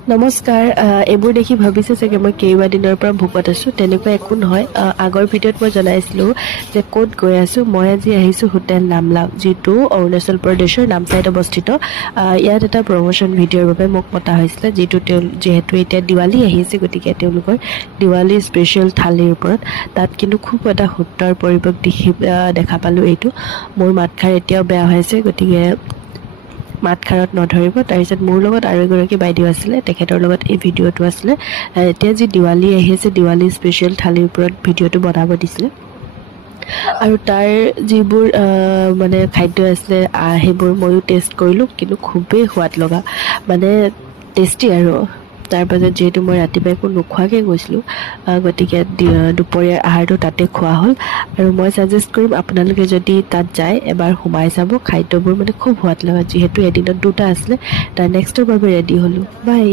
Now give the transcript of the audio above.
নমস্কাৰ এইবোৰ দেখি ভাবিছে চাগে মই কেইবাদিনৰ পৰা ভোকত আছোঁ তেনেকুৱা একো নহয় আগৰ ভিডিঅ'ত মই জনাইছিলোঁ যে ক'ত গৈ আছোঁ মই আজি আহিছোঁ হোটেল নামলাং যিটো অৰুণাচল প্ৰদেশৰ নামচাইত অৱস্থিত ইয়াত এটা প্ৰমোশ্যন ভিডিঅ'ৰ বাবে মোক মতা হৈছিলে যিহেতু এতিয়া দিৱালী আহিছে গতিকে তেওঁলোকৰ দিৱালী স্পেচিয়েল থালিৰ ওপৰত তাত কিন্তু খুব এটা সুন্দৰ পৰিৱেশ দেখা পালোঁ এইটো মোৰ মাতষাৰ এতিয়াও বেয়া হৈছে গতিকে মাতখাৰত নধৰিব তাৰপিছত মোৰ লগত আৰু এগৰাকী বাইদেউ আছিলে তেখেতৰ লগত এই ভিডিঅ'টো আছিলে এতিয়া যি দিৱালী আহি আছে দিৱালী স্পেচিয়েল থালিৰ ওপৰত ভিডিঅ'টো বনাব দিছিলে আৰু তাৰ যিবোৰ মানে খাদ্য আছিলে সেইবোৰ ময়ো টেষ্ট কৰিলোঁ কিন্তু খুবেই সোৱাদ লগা মানে টেষ্টি আৰু তাৰ পাছত যিহেতু মই ৰাতিপুৱা একো নোখোৱাকৈ গৈছিলোঁ গতিকে দুপৰীয়াৰ আহাৰটো তাতে খোৱা হ'ল আৰু মই ছাজেষ্ট কৰিম আপোনালোকে যদি তাত যায় এবাৰ সোমাই চাব খাদ্যবোৰ মানে খুব সোৱাদ লগা যিহেতু এদিনত দুটা আছিলে তাৰ নেক্সটৰ বাবে ৰেডি হ'লোঁ বাই